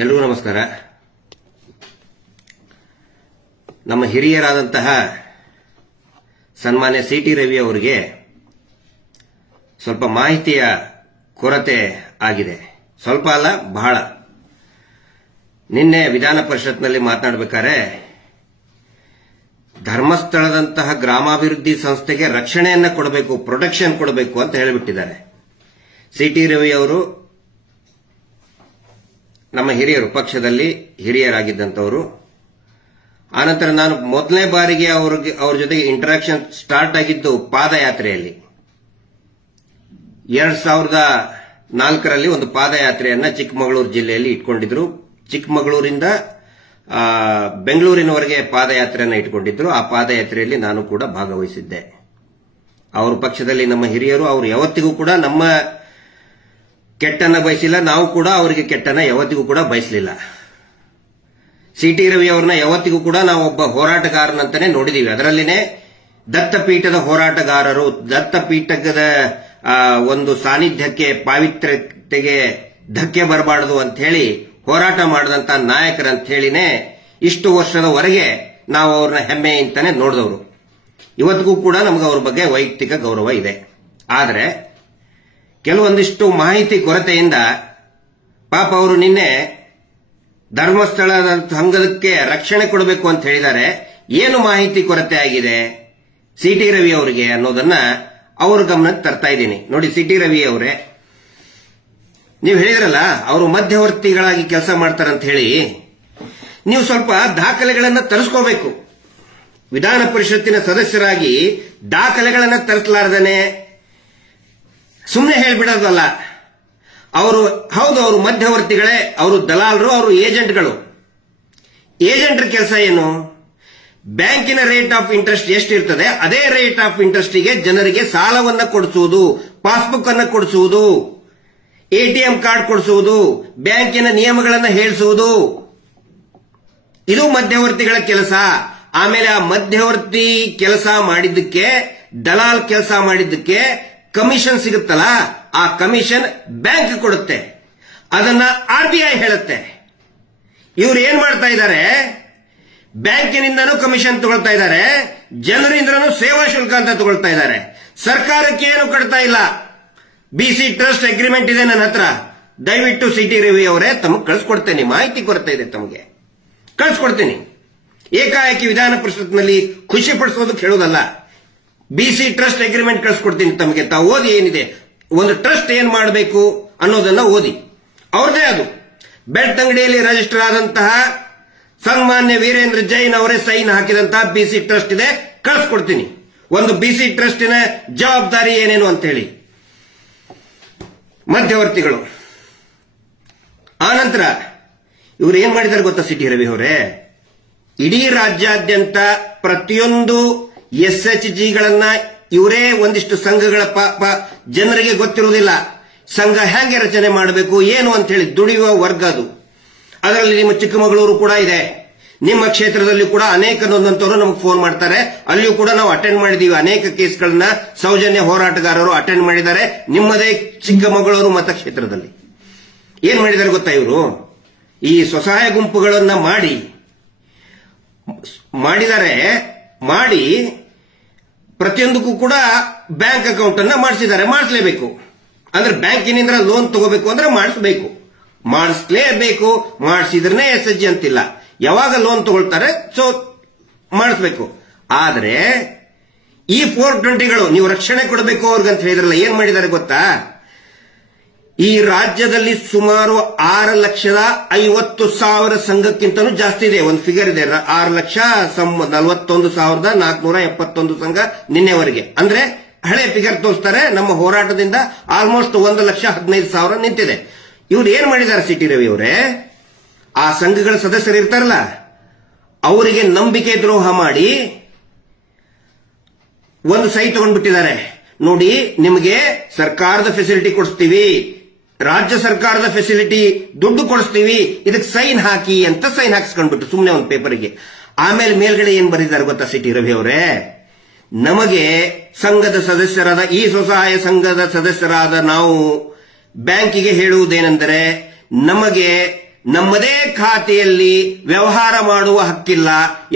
ಎಲ್ಲರಿಗೂ ನಮಸ್ಕಾರ. ನಮ್ಮ ಹಿರಿಯರಾದಂತಹ ಸನ್ಮಾನ್ಯ ಸಿ.ಟಿ. ರವಿ ಅವರಿಗೆ ಸ್ವಲ್ಪ ಮಾಹಿತಿಯ ಕೊರತೆ ಆಗಿದೆ. ಸ್ವಲ್ಪ ಅಲ್ಲ, ಬಹಳ. ನಿನ್ನೆ ವಿಧಾನ ಪರಿಷತ್ನಲ್ಲಿ ಮಾತನಾಡಬೇಕಾದ್ರೆ ಧರ್ಮಸ್ಥಳದಂತಹ ಗ್ರಾಮಾಭಿವೃದ್ಧಿ ಸಂಸ್ಥೆಗೆ ರಕ್ಷಣೆಯನ್ನ ಕೊಡಬೇಕು, ಪ್ರೊಟೆಕ್ಷನ್ ಕೊಡಬೇಕು ಅಂತ ಹೇಳಿಬಿಟ್ಟಿದ್ದಾರೆ. ಸಿ.ಟಿ. ರವಿ ಅವರು ನಮ್ಮ ಹಿರಿಯರು, ಪಕ್ಷದಲ್ಲಿ ಹಿರಿಯರಾಗಿದ್ದಂಥವರು. ಆನಂತರ ನಾನು ಮೊದಲನೇ ಬಾರಿಗೆ ಅವ್ರ ಜೊತೆಗೆ ಇಂಟರಾಕ್ಷನ್ ಸ್ಟಾರ್ಟ್ ಆಗಿದ್ದು ಪಾದಯಾತ್ರೆಯಲ್ಲಿ. 2004ರಲ್ಲಿ ಒಂದು ಪಾದಯಾತ್ರೆಯನ್ನ ಚಿಕ್ಕಮಗಳೂರು ಜಿಲ್ಲೆಯಲ್ಲಿ ಇಟ್ಕೊಂಡಿದ್ರು. ಚಿಕ್ಕಮಗಳೂರಿಂದ ಬೆಂಗಳೂರಿನವರೆಗೆ ಪಾದಯಾತ್ರೆಯನ್ನ ಇಟ್ಕೊಂಡಿದ್ರು. ಆ ಪಾದಯಾತ್ರೆಯಲ್ಲಿ ನಾನು ಕೂಡ ಭಾಗವಹಿಸಿದ್ದೆ. ಅವ್ರ ಪಕ್ಷದಲ್ಲಿ ನಮ್ಮ ಹಿರಿಯರು, ಅವರು ಯಾವತ್ತಿಗೂ ಕೂಡ ನಮ್ಮ ಕೆಟ್ಟನ್ನ ಬಯಸಿಲ್ಲ, ನಾವು ಕೂಡ ಅವರಿಗೆ ಕೆಟ್ಟನ್ನ ಯಾವತ್ತಿಗೂ ಕೂಡ ಬಯಸಲಿಲ್ಲ. ಸಿ.ಟಿ. ರವಿ ಅವ್ರನ್ನ ಯಾವತ್ತಿಗೂ ಕೂಡ ನಾವು ಒಬ್ಬ ಹೋರಾಟಗಾರನಂತಾನೆ ನೋಡಿದೀವಿ. ಅದರಲ್ಲಿನೇ ದತ್ತಪೀಠದ ಹೋರಾಟಗಾರರು, ದತ್ತಪೀಠದ ಒಂದು ಸಾನ್ನಿಧ್ಯಕ್ಕೆ, ಪಾವಿತ್ರ್ಯತೆಗೆ ಧಕ್ಕೆ ಬರಬಾರದು ಅಂತ ಹೇಳಿ ಹೋರಾಟ ಮಾಡಿದಂತ ನಾಯಕರಂತ ಹೇಳಿನೇ ಇಷ್ಟು ವರ್ಷದವರೆಗೆ ನಾವು ಅವ್ರನ್ನ ಹೆಮ್ಮೆಯಿಂತಾನೆ ನೋಡಿದವರು. ಇವತ್ತಿಗೂ ಕೂಡ ನಮಗೆ ಅವ್ರ ಬಗ್ಗೆ ವೈಯಕ್ತಿಕ ಗೌರವ ಇದೆ. ಆದರೆ ಕೆಲವೊಂದಿಷ್ಟು ಮಾಹಿತಿ ಕೊರತೆಯಿಂದ ಪಾಪ ಅವರು ನಿನ್ನೆ ಧರ್ಮಸ್ಥಳದ ಸಂಘಕ್ಕೆ ರಕ್ಷಣೆ ಕೊಡಬೇಕು ಅಂತ ಹೇಳಿದ್ದಾರೆ. ಏನು ಮಾಹಿತಿ ಕೊರತೆ ಆಗಿದೆ ಸಿ.ಟಿ. ರವಿ ಅವರಿಗೆ ಅನ್ನೋದನ್ನ ಅವ್ರ ಗಮನಕ್ಕೆ ತರ್ತಾ ಇದ್ದೀನಿ. ನೋಡಿ ಸಿ.ಟಿ. ರವಿ ಅವರೇ, ನೀವು ಹೇಳಿದ್ರಲ್ಲ ಅವರು ಮಧ್ಯವರ್ತಿಗಳಾಗಿ ಕೆಲಸ ಮಾಡ್ತಾರಂತ ಹೇಳಿ, ನೀವು ಸ್ವಲ್ಪ ದಾಖಲೆಗಳನ್ನು ತರಿಸ್ಕೋಬೇಕು. ವಿಧಾನ ಪರಿಷತ್ತಿನ ಸದಸ್ಯರಾಗಿ ದಾಖಲೆಗಳನ್ನು ತರಿಸಲಾರ್ದೇನೆ ಸುಮ್ಮನೆ ಹೇಳ್ಬಿಡೋದಲ್ಲ. ಅವರು ಹೌದು, ಅವರು ಮಧ್ಯವರ್ತಿಗಳೇ, ಅವರು ದಲಾಲರು, ಅವರು ಏಜೆಂಟ್ಗಳು. ಏಜೆಂಟ್ರ ಕೆಲಸ ಏನು? ಬ್ಯಾಂಕಿನ ರೇಟ್ ಆಫ್ ಇಂಟ್ರೆಸ್ಟ್ ಎಷ್ಟಿರ್ತದೆ ಅದೇ ರೇಟ್ ಆಫ್ ಇಂಟ್ರೆಸ್ಟಿಗೆ ಜನರಿಗೆ ಸಾಲವನ್ನ ಕೊಡಿಸುವುದು, ಪಾಸ್ಬುಕ್ ಅನ್ನ ಕೊಡಿಸುವುದು, ಎಟಿಎಂ ಕಾರ್ಡ್ ಕೊಡಿಸುವುದು, ಬ್ಯಾಂಕಿನ ನಿಯಮಗಳನ್ನು ಹೇಳಿಸುವುದು, ಇದು ಮಧ್ಯವರ್ತಿಗಳ ಕೆಲಸ. ಆಮೇಲೆ ಆ ಮಧ್ಯವರ್ತಿ ಕೆಲಸ ಮಾಡಿದ್ದಕ್ಕೆ, ದಲಾಲ್ ಕೆಲಸ ಮಾಡಿದ್ದಕ್ಕೆ ಕಮಿಷನ್ ಸಿಗುತ್ತಲ್ಲ, ಆ ಕಮಿಷನ್ ಬ್ಯಾಂಕ್ ಕೊಡುತ್ತೆ. ಅದನ್ನ RBI ಹೇಳುತ್ತೆ. ಇವ್ರು ಏನ್ ಮಾಡ್ತಾ ಇದ್ದಾರೆ? ಬ್ಯಾಂಕಿನಿಂದನೂ ಕಮಿಷನ್ ತಗೊಳ್ತಾ ಇದ್ದಾರೆ, ಜನರಿಂದನೂ ಸೇವಾ ಶುಲ್ಕ ಅಂತ ತಗೊಳ್ತಾ ಇದ್ದಾರೆ. ಸರ್ಕಾರಕ್ಕೆ ಏನು ಕಟ್ತಾ ಇಲ್ಲ. BC ಟ್ರಸ್ಟ್ ಅಗ್ರಿಮೆಂಟ್ ಇದೆ ನನ್ನ ಹತ್ರ. ದಯವಿಟ್ಟು ಸಿ.ಟಿ. ರವಿ ಅವರೇ ತಮಗೆ ಕಳಿಸ್ಕೊಡ್ತೇನೆ. ಮಾಹಿತಿ ಕೊರತೆ ಇದೆ, ತಮಗೆ ಕಳಿಸ್ಕೊಡ್ತೀನಿ. ಏಕಾಏಕಿ ವಿಧಾನ ಪರಿಷತ್ನಲ್ಲಿ ಖುಷಿ ಪಡಿಸೋದಕ್ಕೆ ಹೇಳೋದಲ್ಲ. BC ಟ್ರಸ್ಟ್ ಅಗ್ರಿಮೆಂಟ್ ಕಳಿಸ್ಕೊಡ್ತೀನಿ ತಮಗೆ. ತಾವು ಓದಿ, ಏನಿದೆ ಒಂದು ಟ್ರಸ್ಟ್ ಏನ್ ಮಾಡಬೇಕು ಅನ್ನೋದನ್ನ ಓದಿ. ಅವ್ರದೇ ಅದು ಬೆಳ್ತಂಗಡಿಯಲ್ಲಿ ರಿಜಿಸ್ಟರ್ ಆದಂತಹ ಸನ್ಮಾನ್ಯ ವೀರೇಂದ್ರ ಜೈನ್ ಅವರೇ ಸೈನ್ ಹಾಕಿದಂತಹ BC ಟ್ರಸ್ಟ್ ಇದೆ, ಕಳಿಸ್ಕೊಡ್ತೀನಿ. ಒಂದು BC ಟ್ರಸ್ಟಿನ ಜವಾಬ್ದಾರಿ ಏನೇನು ಅಂತ ಹೇಳಿ. ಮಧ್ಯವರ್ತಿಗಳು. ಆನಂತರ ಇವರು ಏನ್ ಮಾಡಿದ್ದಾರೆ ಗೊತ್ತಾ ಸಿ.ಟಿ. ರವಿ ಅವರೇ? ಇಡೀ ರಾಜ್ಯಾದ್ಯಂತ ಪ್ರತಿಯೊಂದು SHGಗಳನ್ನ ಇವರೇ ಒಂದಿಷ್ಟು ಸಂಘಗಳ ಜನರಿಗೆ ಗೊತ್ತಿರುವುದಿಲ್ಲ. ಸಂಘ ಹೇಗೆ ರಚನೆ ಮಾಡಬೇಕು ಏನು ಅಂತ ಹೇಳಿ ದುಡಿಯುವ ವರ್ಗ ಅದು. ಅದರಲ್ಲಿ ನಿಮ್ಮ ಚಿಕ್ಕಮಗಳೂರು ಕೂಡ ಇದೆ. ನಿಮ್ಮ ಕ್ಷೇತ್ರದಲ್ಲಿ ಕೂಡ ಅನೇಕ ನೊಂದಂತವರು ನಮಗೆ ಫೋನ್ ಮಾಡ್ತಾರೆ. ಅಲ್ಲಿಯೂ ಕೂಡ ನಾವು ಅಟೆಂಡ್ ಮಾಡಿದೀವಿ. ಅನೇಕ ಕೇಸ್ಗಳನ್ನ ಸೌಜನ್ಯ ಹೋರಾಟಗಾರರು ಅಟೆಂಡ್ ಮಾಡಿದ್ದಾರೆ. ನಿಮ್ಮದೇ ಚಿಕ್ಕಮಗಳೂರು ಮತಕ್ಷೇತ್ರದಲ್ಲಿ ಏನ್ ಮಾಡಿದ್ದಾರೆ ಗೊತ್ತಾ? ಇವರು ಈ ಸ್ವಸಹಾಯ ಗುಂಪುಗಳನ್ನ ಮಾಡಿ ಪ್ರತಿಯೊಂದಕ್ಕೂ ಕೂಡ ಬ್ಯಾಂಕ್ ಅಕೌಂಟ್ ಅನ್ನ ಮಾಡಿಸಿದ್ದಾರೆ. ಮಾಡಿಸಲೇಬೇಕು. ಅಂದ್ರೆ ಬ್ಯಾಂಕಿನಿಂದ ಲೋನ್ ತಗೋಬೇಕು ಅಂದ್ರೆ ಮಾಡಿಸಲೇಬೇಕು. ಮಾಡಿಸಿದ್ರೆ SHG ಅಂತಿಲ್ಲ. ಯಾವಾಗ ಲೋನ್ ತಗೊಳ್ತಾರೆ ಸೊ ಮಾಡಿಸ್ಬೇಕು. ಆದ್ರೆ ಈ 420ಗಳು ನೀವು ರಕ್ಷಣೆ ಕೊಡಬೇಕು ಅವ್ರಿಗಂತ ಹೇಳಿದ್ರಲ್ಲ, ಏನ್ ಮಾಡಿದ್ದಾರೆ ಗೊತ್ತಾ? ಈ ರಾಜ್ಯದಲ್ಲಿ ಸುಮಾರು 6,50,000 ಸಂಘಕ್ಕಿಂತಲೂ ಜಾಸ್ತಿ ಇದೆ. ಒಂದು ಫಿಗರ್ ಇದೆ, 6,41,471 ಸಂಘ ನಿನ್ನೆವರೆಗೆ. ಅಂದ್ರೆ ಹಳೆ ಫಿಗರ್ ತೋರಿಸ್ತಾರೆ. ನಮ್ಮ ಹೋರಾಟದಿಂದ ಆಲ್ಮೋಸ್ಟ್ 1,15,000 ನಿಂತಿದೆ. ಇವ್ರು ಏನ್ ಮಾಡಿದ್ದಾರೆ ಸಿ.ಟಿ. ರವಿ ಅವರೇ? ಆ ಸಂಘಗಳ ಸದಸ್ಯರು ಇರ್ತಾರಲ್ಲ, ಅವರಿಗೆ ನಂಬಿಕೆ ದ್ರೋಹ ಮಾಡಿ ಒಂದು ಸೈ ತಗೊಂಡ್ಬಿಟ್ಟಿದ್ದಾರೆ. ನೋಡಿ, ನಿಮಗೆ ಸರ್ಕಾರದ ಫೆಸಿಲಿಟಿ ಕೊಡಿಸ್ತೀವಿ, ರಾಜ್ಯ ಸರ್ಕಾರದ ಫೆಸಿಲಿಟಿ ದುಡ್ಡು ಕೊಡಿಸ್ತೀವಿ, ಇದಕ್ಕೆ ಸೈನ್ ಹಾಕಿ ಅಂತ ಸೈನ್ ಹಾಕಿಸ್ಕೊಂಡ್ಬಿಟ್ಟು ಸುಮ್ಮನೆ ಒಂದು ಪೇಪರ್ಗೆ. ಆಮೇಲೆ ಮೇಲ್ಗಡೆ ಏನ್ ಬರೆದಿದ್ದಾರೆ ಗೊತ್ತಾ ಸಿ.ಟಿ. ರವಿ ಅವರೇ? ನಮಗೆ ಸಂಘದ ಸದಸ್ಯರಾದ, ಈ ಸ್ವಸಹಾಯ ಸಂಘದ ಸದಸ್ಯರಾದ ನಾವು ಬ್ಯಾಂಕಿಗೆ ಹೇಳುವುದೇನೆಂದರೆ, ನಮಗೆ ನಮ್ಮದೇ ಖಾತೆಯಲ್ಲಿ ವ್ಯವಹಾರ ಮಾಡುವ ಹಕ್ಕಿಲ್ಲ.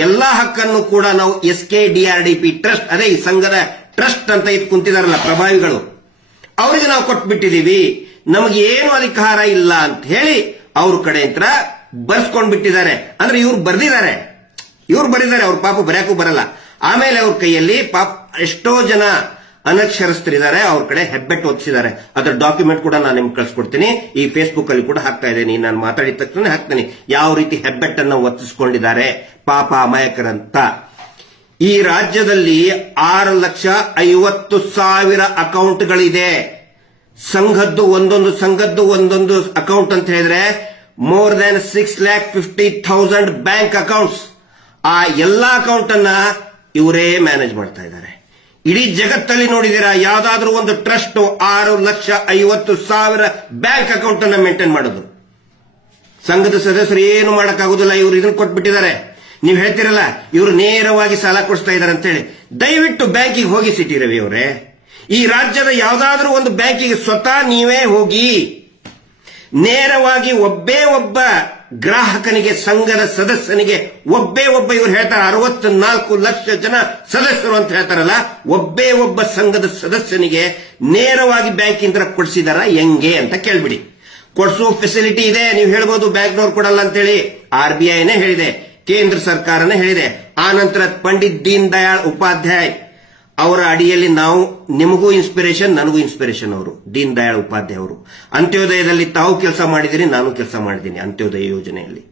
ಎಲ್ಲಾ ಹಕ್ಕನ್ನು ಕೂಡ ನಾವು SKDRDP ಟ್ರಸ್ಟ್, ಅದೇ ಈ ಸಂಘದ ಟ್ರಸ್ಟ್ ಅಂತ ಇದು ಕುಂತಿದಾರಲ್ಲ ಪ್ರಭಾವಿಗಳು, ಅವರಿಗೆ ನಾವು ಕೊಟ್ಬಿಟ್ಟಿದೀವಿ, ನಮಗೆ ಏನು ಅಧಿಕಾರ ಇಲ್ಲ ಅಂತ ಹೇಳಿ ಅವ್ರ ಕಡೆ ಅಂತ ಬರ್ಸ್ಕೊಂಡ್ಬಿಟ್ಟಿದ್ದಾರೆ. ಅಂದ್ರೆ ಇವ್ರು ಬರೆದಿದ್ದಾರೆ, ಅವ್ರ ಪಾಪ ಬರ್ಯಾಕೂ ಬರಲ್ಲ. ಆಮೇಲೆ ಅವ್ರ ಕೈಯಲ್ಲಿ ಪಾಪ ಎಷ್ಟೋ ಜನ ಅನಕ್ಷರಸ್ಥರಿದ್ದಾರೆ, ಅವ್ರ ಕಡೆ ಹೆಬ್ಬೆಟ್ಟು ಒತ್ತಿಸಿದ್ದಾರೆ. ಅದರ ಡಾಕ್ಯುಮೆಂಟ್ ಕೂಡ ನಾನು ನಿಮ್ಗೆ ಕಳ್ಸಿಕೊಡ್ತೀನಿ. ಈ ಫೇಸ್ಬುಕ್ ಅಲ್ಲಿ ಕೂಡ ಹಾಕ್ತಾ ಇದ್ದೇನೆ, ನಾನು ಮಾತಾಡಿದ ತಕ್ಷಣ ಹಾಕ್ತೀನಿ ಯಾವ ರೀತಿ ಹೆಬ್ಬೆಟ್ಟನ್ನು ಒತ್ತಿಸಿಕೊಂಡಿದ್ದಾರೆ ಪಾಪ ಅಮಾಯಕರಂತ. ಈ ರಾಜ್ಯದಲ್ಲಿ 6,50,000 ಅಕೌಂಟ್ಗಳಿದೆ. ಸಂಘದ್ದು ಒಂದೊಂದು ಅಕೌಂಟ್ ಅಂತ ಹೇಳಿದ್ರೆ ಮೋರ್ ದನ್ 6,50,000 ಬ್ಯಾಂಕ್ ಅಕೌಂಟ್ಸ್. ಆ ಎಲ್ಲಾ ಅಕೌಂಟ್ ಅನ್ನ ಇವರೇ ಮ್ಯಾನೇಜ್ ಮಾಡ್ತಾ ಇದ್ದಾರೆ. ಇಡೀ ಜಗತ್ತಲ್ಲಿ ನೋಡಿದೀರಾ ಯಾವ್ದಾದ್ರೂ ಒಂದು ಟ್ರಸ್ಟ್ 6,50,000 ಬ್ಯಾಂಕ್ ಅಕೌಂಟ್ ಅನ್ನ ಮೇಂಟೈನ್ ಮಾಡೋದು? ಸಂಘದ ಸದಸ್ಯರು ಏನು ಮಾಡಕ್ಕಾಗುದಿಲ್ಲ, ಇವರು ಇದನ್ನು ಕೊಟ್ಬಿಟ್ಟಿದ್ದಾರೆ. ನೀವು ಹೇಳ್ತಿರಲ್ಲ ಇವರು ನೇರವಾಗಿ ಸಾಲ ಕೊಡಿಸ್ತಾ ಇದ್ದಾರೆ ಅಂತ ಹೇಳಿ, ದಯವಿಟ್ಟು ಬ್ಯಾಂಕಿಗೆ ಹೋಗಿ ಸಿಟಿ ರವಿ ಅವರೇ. ಈ ರಾಜ್ಯದ ಯಾವ್ದಾದ್ರೂ ಒಂದು ಬ್ಯಾಂಕಿಗೆ ಸ್ವತಃ ನೀವೇ ಹೋಗಿ ನೇರವಾಗಿ ಒಬ್ಬೇ ಒಬ್ಬ ಗ್ರಾಹಕನಿಗೆ, ಸಂಘದ ಸದಸ್ಯನಿಗೆ ಒಬ್ಬೇ ಒಬ್ಬ, ಇವರು ಹೇಳ್ತಾರೆ 64 ಲಕ್ಷ ಜನ ಸದಸ್ಯರು ಅಂತ ಹೇಳ್ತಾರಲ್ಲ, ಒಬ್ಬೇ ಒಬ್ಬ ಸಂಘದ ಸದಸ್ಯನಿಗೆ ನೇರವಾಗಿ ಬ್ಯಾಂಕಿಂದ ಕೊಡಿಸಿದಾರ ಹೆಂಗೆ ಅಂತ ಕೇಳ್ಬಿಡಿ. ಕೊಡಿಸುವ ಫೆಸಿಲಿಟಿ ಇದೆ, ನೀವು ಹೇಳ್ಬೋದು ಬ್ಯಾಂಕ್ನವ್ರು ಕೊಡಲ್ಲ ಅಂತೇಳಿ. RBIನೇ ಹೇಳಿದೆ, ಕೇಂದ್ರ ಸರ್ಕಾರನೇ ಹೇಳಿದೆ. ಆನಂತರ ಪಂಡಿತ್ ದೀನ್ ದಯಾಳ್ ಉಪಾಧ್ಯಾಯ್ ಅವರ ಅಡಿಯಲ್ಲಿ ನಾವು, ನಿಮಗೂ ಇನ್ಸ್ಪಿರೇಷನ್ ನನಗೂ ಇನ್ಸ್ಪಿರೇಷನ್ ಅವರು, ದೀನ್ ದಯಾಳ್ ಉಪಾಧ್ಯಾಯ ಅವರು. ಅಂತ್ಯೋದಯದಲ್ಲಿ ತಾವು ಕೆಲಸ ಮಾಡಿದಿರಿ, ನಾನು ಕೆಲಸ ಮಾಡಿದ್ದೀನಿ ಅಂತ್ಯೋದಯ ಯೋಜನೆಯಲ್ಲಿ.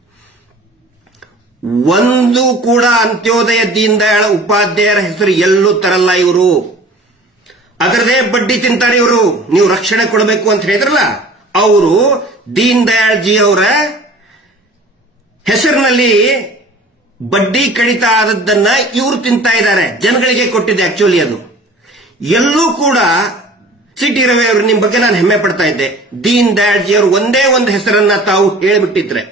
ಒಂದು ಕೂಡ ಅಂತ್ಯೋದಯ ದೀನ್ ದಯಾಳ್ ಉಪಾಧ್ಯಾಯರ ಹೆಸರು ಎಲ್ಲೂ ತರಲ್ಲ ಇವರು. ಅದರದೇ ಬಡ್ಡಿ ತಿಂತಾರೆ ಇವರು. ನೀವು ರಕ್ಷಣೆ ಕೊಡಬೇಕು ಅಂತ ಹೇಳಿದ್ರಲ್ಲ, ಅವರು ದೀನ್ ದಯಾಳ್ ಜಿ ಅವರ ಹೆಸರಿನಲ್ಲಿ ಬಡ್ಡಿ ಕಡಿತ ಆದದ್ದನ್ನ ಇವರು ತಿಂತಾ ಇದ್ದಾರೆ. ಜನಗಳಿಗೆ ಕೊಟ್ಟಿದೆ ಆಕ್ಚುಲಿ ಅದು. ಎಲ್ಲೂ ಕೂಡ ಸಿಟಿ ರವಿ ಅವರು, ನಿಮ್ ಬಗ್ಗೆ ನಾನು ಹೆಮ್ಮೆ ಪಡ್ತಾ ಇದ್ದೆ. ದೀನ್ ದಯಾಳ್ ಜಿ ಅವರು ಒಂದೇ ಒಂದು ಹೆಸರನ್ನ ತಾವು ಹೇಳಿಬಿಟ್ಟಿದ್ರೆ,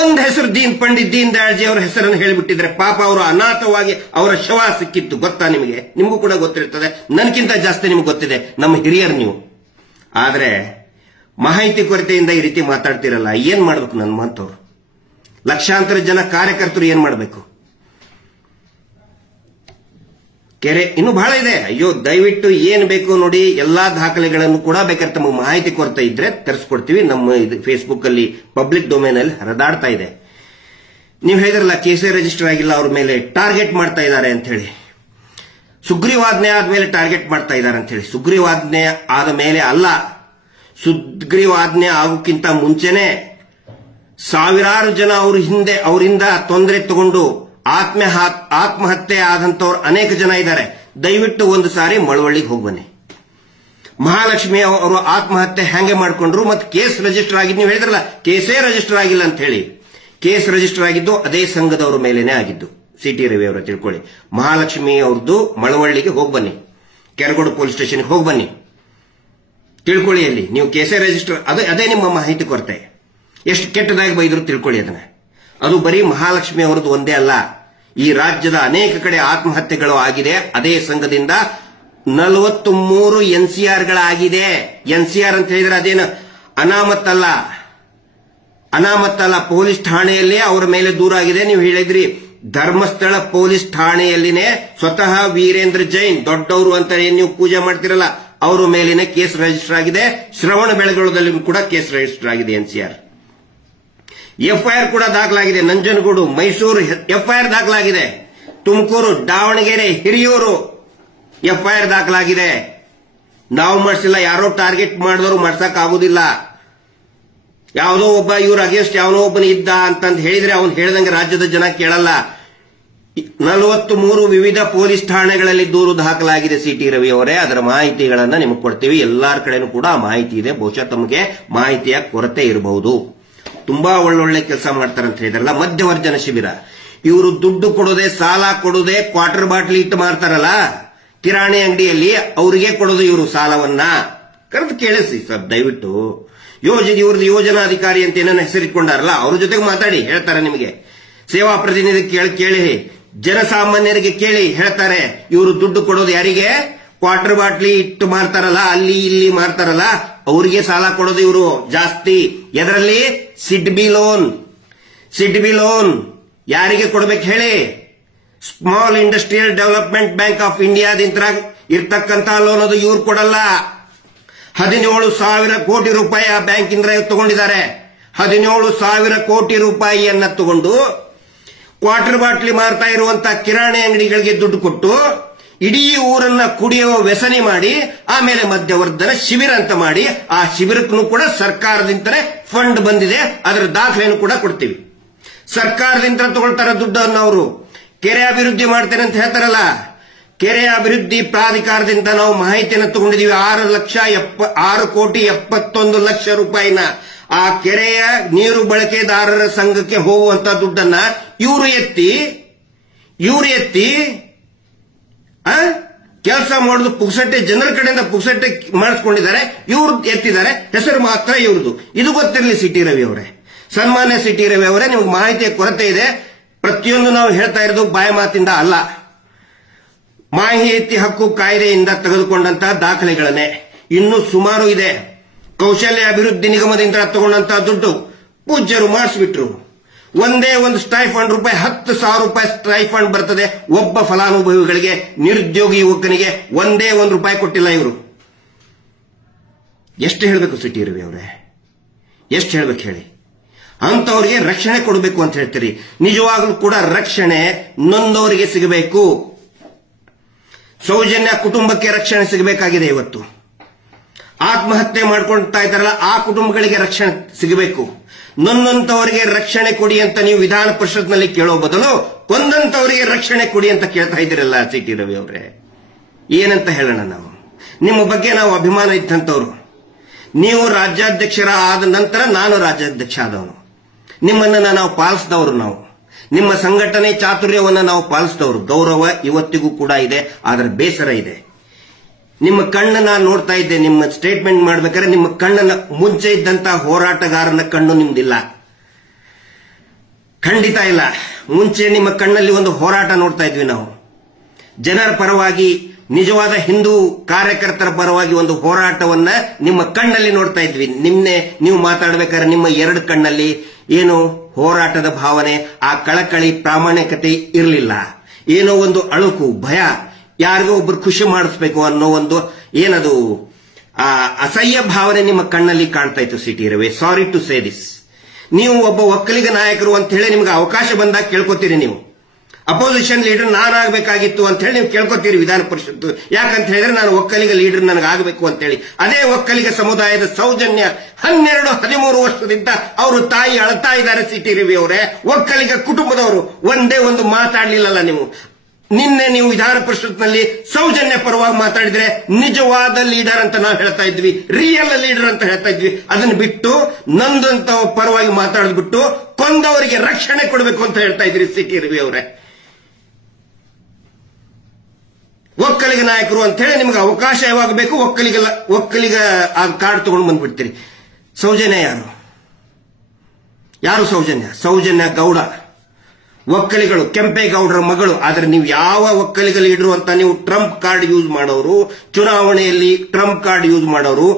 ಒಂದು ಹೆಸರು ಪಂಡಿತ್ ದೀನ್ ದಯಾಳ್ ಜಿ ಅವರ ಹೆಸರನ್ನು ಹೇಳಿಬಿಟ್ಟಿದ್ರೆ ಪಾಪ ಅವರು ಅನಾಥವಾಗಿ ಅವರ ಶವ ಸಿಕ್ಕಿತ್ತು. ಗೊತ್ತಾ ನಿಮಗೆ? ನಿಮಗೂ ಕೂಡ ಗೊತ್ತಿರ್ತದೆ, ನನಗಿಂತ ಜಾಸ್ತಿ ನಿಮ್ಗೆ ಗೊತ್ತಿದೆ, ನಮ್ಮ ಹಿರಿಯರು ನೀವು. ಆದ್ರೆ ಮಾಹಿತಿ ಕೊರತೆಯಿಂದ ಈ ರೀತಿ ಮಾತಾಡ್ತಿರಲ್ಲ, ಏನ್ ಮಾಡ್ಬೇಕು ನನ್ನ ಮಾತವ್ರು? ಲಕ್ಷಾಂತರ ಜನ ಕಾರ್ಯಕರ್ತರು ಏನ್ ಮಾಡಬೇಕು? ಕೆರೆ ಇನ್ನೂ ಬಹಳ ಇದೆ. ಅಯ್ಯೋ, ದಯವಿಟ್ಟು ಏನ್ ಬೇಕು ನೋಡಿ, ಎಲ್ಲಾ ದಾಖಲೆಗಳನ್ನು ಕೂಡ ಬೇಕಾದ್ರೆ ತಮಗೆ ಮಾಹಿತಿ ಕೊರತೆ ಇದ್ರೆ ತರಿಸ್ಕೊಡ್ತೀವಿ. ನಮ್ಮ ಫೇಸ್ಬುಕ್ ಅಲ್ಲಿ ಪಬ್ಲಿಕ್ ಡೊಮೇನ್ ಅಲ್ಲಿ ಹರಿದಾಡ್ತಾ ಇದೆ. ನೀವು ಹೇಳಿದ್ರಲ್ಲ ಕೇಸೇ ರಿಜಿಸ್ಟರ್ ಆಗಿಲ್ಲ, ಅವ್ರ ಮೇಲೆ ಟಾರ್ಗೆಟ್ ಮಾಡ್ತಾ ಇದ್ದಾರೆ ಅಂತ ಹೇಳಿ. ಸುಗ್ರೀವಾಜ್ಞೆ ಆದ್ಮೇಲೆ ಟಾರ್ಗೆಟ್ ಮಾಡ್ತಾ ಇದ್ದಾರೆ ಅಂತ ಹೇಳಿ. ಸುಗ್ರೀವಾಜ್ಞೆ ಆದ ಮೇಲೆ ಅಲ್ಲ, ಸುಗ್ರೀವಾಜ್ಞೆ ಆಗೋಕ್ಕಿಂತ ಮುಂಚೆನೆ ಸಾವಿರಾರು ಜನ ಅವರಿಂದ ತೊಂದರೆ ತಗೊಂಡು ಆತ್ಮಹತ್ಯೆ ಆದಂತವ್ರು ಅನೇಕ ಜನ ಇದ್ದಾರೆ. ದಯವಿಟ್ಟು ಒಂದು ಸಾರಿ ಮಳವಳ್ಳಿಗೆ ಹೋಗಿ ಬನ್ನಿ. ಮಹಾಲಕ್ಷ್ಮಿ ಅವರು ಆತ್ಮಹತ್ಯೆ ಹೆಂಗೆ ಮಾಡ್ಕೊಂಡ್ರು, ಮತ್ತೆ ಕೇಸ್ ರಿಜಿಸ್ಟರ್ ಆಗಿದ್ದು, ನೀವು ಹೇಳಿದ್ರಲ್ಲ ಕೇಸೇ ರಿಜಿಸ್ಟರ್ ಆಗಿಲ್ಲ ಅಂತ ಹೇಳಿ. ಕೇಸ್ ರಿಜಿಸ್ಟರ್ ಆಗಿದ್ದು ಅದೇ ಸಂಘದವ್ರ ಮೇಲೇನೆ ಆಗಿದ್ದು. ಸಿಟಿ ರವಿ ಅವರ ತಿಳ್ಕೊಳ್ಳಿ. ಮಹಾಲಕ್ಷ್ಮಿ ಅವ್ರದ್ದು ಮಳವಳ್ಳಿಗೆ ಹೋಗಿ ಬನ್ನಿ, ಕೆರಗೋಡು ಪೊಲೀಸ್ ಸ್ಟೇಷನ್ಗೆ ಹೋಗಿ ಬನ್ನಿ, ತಿಳ್ಕೊಳ್ಳಿ. ಅಲ್ಲಿ ನೀವು ಕೇಸೇ ರಿಜಿಸ್ಟರ್, ಅದೇ ನಿಮ್ಮ ಮಾಹಿತಿ ಕೊರತೆ. ಎಷ್ಟು ಕೆಟ್ಟದಾಗಿ ಬೈದ್ರು ತಿಳ್ಕೊಳ್ಳಿ ಅದನ್ನ. ಅದು ಬರೀ ಮಹಾಲಕ್ಷ್ಮಿ ಅವರದ್ದು ಒಂದೇ ಅಲ್ಲ, ಈ ರಾಜ್ಯದ ಅನೇಕ ಕಡೆ ಆತ್ಮಹತ್ಯೆಗಳು ಆಗಿದೆ ಅದೇ ಸಂಘದಿಂದ. 43 NCRಗಳಾಗಿದೆ. NCR ಅಂತ ಹೇಳಿದ್ರೆ ಅದೇನು ಅನಾಮತ್ತಲ್ಲ, ಪೊಲೀಸ್ ಠಾಣೆಯಲ್ಲೇ ಅವರ ಮೇಲೆ ದೂರ ಆಗಿದೆ. ನೀವು ಹೇಳಿದ್ರಿ ಧರ್ಮಸ್ಥಳ ಪೊಲೀಸ್ ಠಾಣೆಯಲ್ಲಿನೇ ಸ್ವತಃ ವೀರೇಂದ್ರ ಜೈನ್ ದೊಡ್ಡವರು ಅಂತ ಏನ್ ನೀವು ಪೂಜೆ ಮಾಡ್ತಿರಲ್ಲ, ಅವರ ಮೇಲಿನ ಕೇಸ್ ರಿಜಿಸ್ಟರ್ ಆಗಿದೆ. ಶ್ರವಣ ಬೆಳಗೊಳದಲ್ಲಿ ಕೂಡ ಕೇಸ್ ರಿಜಿಸ್ಟರ್ ಆಗಿದೆ. NCR FIR ಕೂಡ ದಾಖಲಾಗಿದೆ. ನಂಜನಗೂಡು, ಮೈಸೂರು FIR ದಾಖಲಾಗಿದೆ. ತುಮಕೂರು, ದಾವಣಗೆರೆ, ಹಿರಿಯೂರು FIR ದಾಖಲಾಗಿದೆ. ನಾವು ಮಾಡಿಸಿಲ್ಲ, ಯಾರೋ ಟಾರ್ಗೆಟ್ ಮಾಡಿದವರು ಮಾಡ್ಸಕ್ ಆಗುದಿಲ್ಲ. ಯಾವುದೋ ಒಬ್ಬ ಇವ್ರ ಅಗೇನ್ಸ್ಟ್ ಯಾವನೋ ಒಬ್ಬನ ಇದ್ದ ಅಂತಂದು ಹೇಳಿದ್ರೆ ಅವನು ಹೇಳ್ದಂಗೆ ರಾಜ್ಯದ ಜನ ಕೇಳಲ್ಲ. 43 ವಿವಿಧ ಪೊಲೀಸ್ ಠಾಣೆಗಳಲ್ಲಿ ದೂರು ದಾಖಲಾಗಿದೆ. ಸಿಟಿ ರವಿ ಅವರೇ, ಅದರ ಮಾಹಿತಿಗಳನ್ನ ನಿಮಗೆ ಕೊಡ್ತೀವಿ. ಎಲ್ಲಾರ ಕಡೆನೂ ಕೂಡ ಮಾಹಿತಿ ಇದೆ. ಬಹುಶಃ ತಮಗೆ ಮಾಹಿತಿಯ ಕೊರತೆ ಇರಬಹುದು. ತುಂಬಾ ಒಳ್ಳೊಳ್ಳೆ ಕೆಲಸ ಮಾಡ್ತಾರೆ ಅಂತ ಹೇಳಿದ್ರಲ್ಲ, ಮಧ್ಯವರ್ಜನ ಶಿಬಿರ. ಇವರು ದುಡ್ಡು ಕೊಡೋದೆ, ಸಾಲ ಕೊಡೋದೆ, ಕ್ವಾರ್ಟರ್ ಬಾಟ್ಲಿ ಇಟ್ಟು ಮಾರ್ತಾರಲ್ಲ ಕಿರಾಣಿ ಅಂಗಡಿಯಲ್ಲಿ, ಅವರಿಗೆ ಕೊಡೋದು ಇವರು ಸಾಲವನ್ನ. ಕರೆದು ಕೇಳಿಸಿ ಸರ್ ದಯವಿಟ್ಟು. ಇವ್ರದ್ದು ಯೋಜನಾಧಿಕಾರಿ ಅಂತ ಏನೇನು ಹೆಸರಿಟ್ಕೊಂಡಾರಲ್ಲ, ಅವ್ರ ಜೊತೆಗೆ ಮಾತಾಡಿ, ಹೇಳ್ತಾರೆ ನಿಮಗೆ. ಸೇವಾ ಪ್ರತಿನಿಧಿ ಕೇಳಿ, ಜನಸಾಮಾನ್ಯರಿಗೆ ಕೇಳಿ ಹೇಳ್ತಾರೆ. ಇವರು ದುಡ್ಡು ಕೊಡೋದು ಯಾರಿಗೆ? ಕ್ವಾರ್ಟರ್ ಬಾಟ್ಲಿ ಇಟ್ಟು ಮಾರ್ತಾರಲ್ಲ, ಅಲ್ಲಿ ಇಲ್ಲಿ ಮಾರ್ತಾರಲ್ಲ, ಅವರಿಗೆ ಸಾಲ ಕೊಡೋದು ಇವರು ಜಾಸ್ತಿ. ಎದರಲ್ಲಿ? SIDBI loan. ಯಾರಿಗೆ ಕೊಡ್ಬೇಕು ಹೇಳಿ? Small industrial development bank of ಇಂಡಿಯಾದಿಂದ ಇರ್ತಕ್ಕಂಥ ಲೋನ್ ಅದು ಇವ್ರು ಕೊಡಲ್ಲ. 17,000 ಕೋಟಿ ರೂಪಾಯಿ ಆ ಬ್ಯಾಂಕಿಂದ ತಗೊಂಡಿದ್ದಾರೆ. 17,000 ಕೋಟಿ ರೂಪಾಯಿಯನ್ನ ತಗೊಂಡು ಕ್ವಾರ್ಟರ್ ಬಾಟ್ಲಿ ಮಾರ್ತಾ ಇರುವಂತ ಕಿರಾಣಿ ಅಂಗಡಿಗಳಿಗೆ ದುಡ್ಡು ಕೊಟ್ಟು ಇಡೀ ಊರನ್ನ ಕುಡಿಯುವ ವ್ಯಸನಿ ಮಾಡಿ ಆಮೇಲೆ ಮಧ್ಯವರ್ಧನ ಶಿಬಿರ ಅಂತ ಮಾಡಿ ಆ ಶಿಬಿರಕ್ಕೂ ಕೂಡ ಸರ್ಕಾರದಿಂದಲೇ ಫಂಡ್ ಬಂದಿದೆ. ಅದರ ದಾಖಲೆಯನ್ನು ಕೂಡ ಕೊಡ್ತೀವಿ. ಸರ್ಕಾರದಿಂದ ತಗೊಳ್ತಾರ ದುಡ್ಡನ್ನು ಅವರು. ಕೆರೆ ಅಭಿವೃದ್ಧಿ ಮಾಡ್ತೇನೆ ಅಂತ ಹೇಳ್ತಾರಲ್ಲ, ಕೆರೆ ಅಭಿವೃದ್ಧಿ ಪ್ರಾಧಿಕಾರದಿಂದ ನಾವು ಮಾಹಿತಿಯನ್ನು ತಗೊಂಡಿದೀವಿ. 6,71,00,000 ರೂಪಾಯಿನ ಆ ಕೆರೆಯ ನೀರು ಬಳಕೆದಾರರ ಸಂಘಕ್ಕೆ ಹೋಗುವಂತ ದುಡ್ಡನ್ನ ಇವರು ಎತ್ತಿ ಕೆಲಸ ಮಾಡೋದು ಪುಕ್ಸಟ್ಟೆ, ಜನರ ಕಡೆಯಿಂದ ಪುಕ್ಸಟ್ಟೆ ಮಾಡಿಸ್ಕೊಂಡಿದ್ದಾರೆ. ಇವರು ಎತ್ತಿದ್ದಾರೆ, ಹೆಸರು ಮಾತ್ರ ಇವ್ರದ್ದು. ಇದು ಗೊತ್ತಿರಲಿ ಸಿಟಿ ರವಿ ಅವರೇ, ಸನ್ಮಾನ್ಯ ಸಿಟಿ ರವಿ ಅವರೇ, ನಿಮಗೆ ಮಾಹಿತಿಯ ಕೊರತೆ ಇದೆ. ಪ್ರತಿಯೊಂದು ನಾವು ಹೇಳ್ತಾ ಇರೋದು ಬಾಯ ಮಾತಿಂದ ಅಲ್ಲ, ಮಾಹಿತಿ ಹಕ್ಕು ಕಾಯ್ದೆಯಿಂದ ತೆಗೆದುಕೊಂಡಂತಹ ದಾಖಲೆಗಳನ್ನೇ. ಇನ್ನೂ ಸುಮಾರು ಇದೆ. ಕೌಶಲ್ಯ ಅಭಿವೃದ್ಧಿ ನಿಗಮದಿಂದ ತಗೊಂಡಂತಹ ದುಡ್ಡು ಪೂಜ್ಯರು ಮಾಡಿಸ್ಬಿಟ್ರು. ಒಂದೇ ಒಂದು ಸ್ಟೈಫಂಡ್ ರೂಪಾಯಿ 10,000 ರೂಪಾಯಿ ಸ್ಟೈಫಂಡ್ ಬರ್ತದೆ ಒಬ್ಬ ಫಲಾನುಭವಿಗಳಿಗೆ. ನಿರುದ್ಯೋಗಿ ಯುವಕನಿಗೆ ಒಂದೇ ₹1 ಕೊಟ್ಟಿಲ್ಲ ಇವರು. ಎಷ್ಟು ಹೇಳಬೇಕು ಸಿಟಿ ರವಿ ಅವರೇ, ಎಷ್ಟು ಹೇಳ್ಬೇಕು ಹೇಳಿ? ಅಂತವರಿಗೆ ರಕ್ಷಣೆ ಕೊಡಬೇಕು ಅಂತ ಹೇಳ್ತೀರಿ. ನಿಜವಾಗ್ಲೂ ಕೂಡ ರಕ್ಷಣೆ ನೊಂದವರಿಗೆ ಸಿಗಬೇಕು. ಸೌಜನ್ಯ ಕುಟುಂಬಕ್ಕೆ ರಕ್ಷಣೆ ಸಿಗಬೇಕಾಗಿದೆ. ಇವತ್ತು ಆತ್ಮಹತ್ಯೆ ಮಾಡ್ಕೊಳ್ತಾ ಇದ್ದಾರಲ್ಲ, ಆ ಕುಟುಂಬಗಳಿಗೆ ರಕ್ಷಣೆ ಸಿಗಬೇಕು. ನೊಂದಂತವರಿಗೆ ರಕ್ಷಣೆ ಕೊಡಿ ಅಂತ ನೀವು ವಿಧಾನ ಪರಿಷತ್ನಲ್ಲಿ ಕೇಳೋ ಬದಲು ಕೊಂದಂತವರಿಗೆ ರಕ್ಷಣೆ ಕೊಡಿ ಅಂತ ಕೇಳ್ತಾ ಇದ್ದೀರಲ್ಲ ಸಿಟಿ ರವಿ ಅವರೇ. ಏನಂತ ಹೇಳೋಣ ನಾವು? ನಿಮ್ಮ ಬಗ್ಗೆ ನಾವು ಅಭಿಮಾನ ಇದ್ದಂತವ್ರು. ನೀವು ರಾಜ್ಯಾಧ್ಯಕ್ಷರ ಆದ ನಂತರ ನಾನು ರಾಜ್ಯಾಧ್ಯಕ್ಷ ಆದವನು. ನಿಮ್ಮನ್ನ ನಾವು ಪಾಲಿಸಿದವರು. ನಾವು ನಿಮ್ಮ ಸಂಘಟನೆ ಚಾತುರ್ಯವನ್ನ ನಾವು ಪಾಲಿಸಿದವರು. ಗೌರವ ಇವತ್ತಿಗೂ ಕೂಡ ಇದೆ, ಆದ್ರೆ ಬೇಸರ ಇದೆ. ನಿಮ್ಮ ಕಣ್ಣು ನಾನು ನೋಡ್ತಾ ಇದ್ದೆ. ನಿಮ್ಮ ಸ್ಟೇಟ್ಮೆಂಟ್ ಮಾಡ್ಬೇಕಾದ್ರೆ ನಿಮ್ಮ ಕಣ್ಣನ್ನ ಮುಂಚೆ ಇದ್ದಂತ ಹೋರಾಟಗಾರನ ಕಣ್ಣು ನಿಮ್ದಿಲ್ಲ, ಖಂಡಿತ ಇಲ್ಲ. ಮುಂಚೆ ನಿಮ್ಮ ಕಣ್ಣಲ್ಲಿ ಒಂದು ಹೋರಾಟ ನೋಡ್ತಾ ಇದ್ವಿ ನಾವು. ಜನರ ಪರವಾಗಿ, ನಿಜವಾದ ಹಿಂದೂ ಕಾರ್ಯಕರ್ತರ ಪರವಾಗಿ ಒಂದು ಹೋರಾಟವನ್ನ ನಿಮ್ಮ ಕಣ್ಣಲ್ಲಿ ನೋಡ್ತಾ ಇದ್ವಿ. ನೀವು ಮಾತಾಡಬೇಕಾದ್ರೆ ನಿಮ್ಮ 2 ಕಣ್ಣಲ್ಲಿ ಏನು ಹೋರಾಟದ ಭಾವನೆ, ಆ ಕಳಕಳಿ, ಪ್ರಾಮಾಣಿಕತೆ ಇರಲಿಲ್ಲ. ಏನೋ ಒಂದು ಅಳುಕು, ಭಯ, ಯಾರಿಗೋ ಒಬ್ರು ಖುಷಿ ಮಾಡಿಸ್ಬೇಕು ಅನ್ನೋ ಒಂದು ಏನದು ಅಸಹ್ಯ ಭಾವನೆ ನಿಮ್ಮ ಕಣ್ಣಲ್ಲಿ ಕಾಣ್ತಾ ಇತ್ತು C T Ravi. Sorry to say this. ನೀವು ಒಬ್ಬ ಒಕ್ಕಲಿಗ ನಾಯಕರು ಅಂತ ಹೇಳಿ ನಿಮ್ಗೆ ಅವಕಾಶ ಬಂದಾಗ ಕೇಳ್ಕೊತೀರಿ. ನೀವು ಅಪೋಸಿಷನ್ ಲೀಡರ್ ನಾನಾಗಬೇಕಾಗಿತ್ತು ಅಂತ ಹೇಳಿ ನೀವು ಕೇಳ್ಕೊತೀರಿ ವಿಧಾನ ಪರಿಷತ್ತು. ಯಾಕಂತ ಹೇಳಿದ್ರೆ ನಾನು ಒಕ್ಕಲಿಗ ಲೀಡರ್ ನನಗಾಗಬೇಕು ಅಂತ ಹೇಳಿ. ಅದೇ ಒಕ್ಕಲಿಗ ಸಮುದಾಯದ ಸೌಜನ್ಯ 12-13 ವರ್ಷದಿಂದ ಅವರು ತಾಯಿ ಅಳ್ತಾ ಇದ್ದಾರೆ ಸಿಟಿ ರವಿ ಅವರೇ. ಒಕ್ಕಲಿಗ ಕುಟುಂಬದವರು ಒಂದೇ ಒಂದು ಮಾತಾಡ್ಲಿಲ್ಲಲ್ಲ ನೀವು. ನಿನ್ನೆ ನೀವು ವಿಧಾನ ಪರಿಷತ್ನಲ್ಲಿ ಸೌಜನ್ಯ ಪರವಾಗಿ ಮಾತಾಡಿದ್ರೆ ನಿಜವಾದ ಲೀಡರ್ ಅಂತ ನಾವು ಹೇಳ್ತಾ ಇದ್ವಿ, ರಿಯಲ್ ಲೀಡರ್ ಅಂತ ಹೇಳ್ತಾ ಇದ್ವಿ. ಅದನ್ನ ಬಿಟ್ಟು ನಂದಂತ ಪರವಾಗಿ ಮಾತಾಡಿದ್ಬಿಟ್ಟು ಕೊಂದವರಿಗೆ ರಕ್ಷಣೆ ಕೊಡಬೇಕು ಅಂತ ಹೇಳ್ತಾ ಇದ್ರಿ ಸಿಟಿ ರವಿ ಅವರೇ. ಒಕ್ಕಲಿಗ ನಾಯಕರು ಅಂತ ಹೇಳಿ ನಿಮ್ಗೆ ಅವಕಾಶ ಯಾವಾಗ ಬೇಕು ಒಕ್ಕಲಿಗ ಆ ಕಾರ್ಡ್ ತಗೊಂಡು ಬಂದ್ಬಿಡ್ತೀರಿ. ಸೌಜನ್ಯ ಯಾರು ಸೌಜನ್ಯ ಗೌಡ, ಒಕ್ಕಲಿಗರು, ಕೆಂಪೇಗೌಡರ ಮಗಳು. ಆದ್ರೆ ನೀವು ಯಾವ ಒಕ್ಕಲಿಗ ಲೀಡರು ಅಂತ ನೀವು ಟ್ರಂಪ್ ಕಾರ್ಡ್ ಯೂಸ್ ಮಾಡೋರು, ಚುನಾವಣೆಯಲ್ಲಿ ಟ್ರಂಪ್ ಕಾರ್ಡ್ ಯೂಸ್ ಮಾಡೋರು,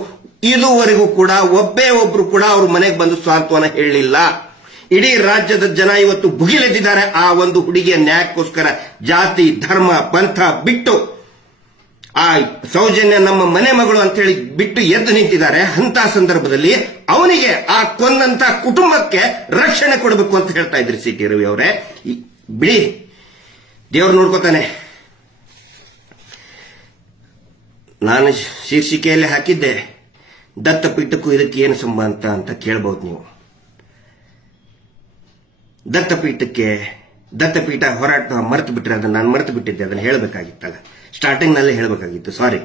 ಇದುವರೆಗೂ ಕೂಡ ಒಬ್ಬರು ಕೂಡ ಅವ್ರ ಮನೆಗೆ ಬಂದು ಸಾಂತ್ವನ ಹೇಳಲಿಲ್ಲ. ಇಡೀ ರಾಜ್ಯದ ಜನ ಇವತ್ತು ಭುಗಿಲೆದ್ದಿದ್ದಾರೆ ಆ ಒಂದು ಹುಡುಗಿಯ ನ್ಯಾಯಕ್ಕೋಸ್ಕರ. ಜಾತಿ, ಧರ್ಮ, ಪಂಥ ಬಿಟ್ಟು ಆ ಸೌಜನ್ಯ ನಮ್ಮ ಮನೆ ಮಗಳು ಅಂತ ಹೇಳಿ ಬಿಟ್ಟು ಎದ್ದು ನಿಂತಿದ್ದಾರೆ. ಅಂತ ಸಂದರ್ಭದಲ್ಲಿ ಅವನಿಗೆ, ಆ ಕೊಂದಂತ ಕುಟುಂಬಕ್ಕೆ ರಕ್ಷಣೆ ಕೊಡಬೇಕು ಅಂತ ಹೇಳ್ತಾ ಇದ್ರಿ ಸಿಟಿ ರವಿ ಅವರೇ. ಬಿಡಿ, ದೇವರು ನೋಡ್ಕೋತಾನೆ. ನಾನು ಶೀರ್ಷಿಕೆಯಲ್ಲಿ ಹಾಕಿದ್ದೆ, ದತ್ತಪೀಠಕ್ಕೂ ಇದಕ್ಕೆ ಏನು ಸಂಬಂಧ ಅಂತ ಕೇಳಬಹುದು ನೀವು. ದತ್ತಪೀಠ ಹೋರಾಟ ಮರೆತು ಬಿಟ್ರೆ ಅದನ್ನ ನಾನು ಮರೆತು ಬಿಟ್ಟಿದ್ದೆ. ಅದನ್ನ ಹೇಳಬೇಕಾಗಿತ್ತಲ್ಲ, ಸ್ಟಾರ್ಟಿಂಗ್ ನಲ್ಲಿ ಹೇಳಬೇಕಾಗಿತ್ತು. ಸಾರಿ.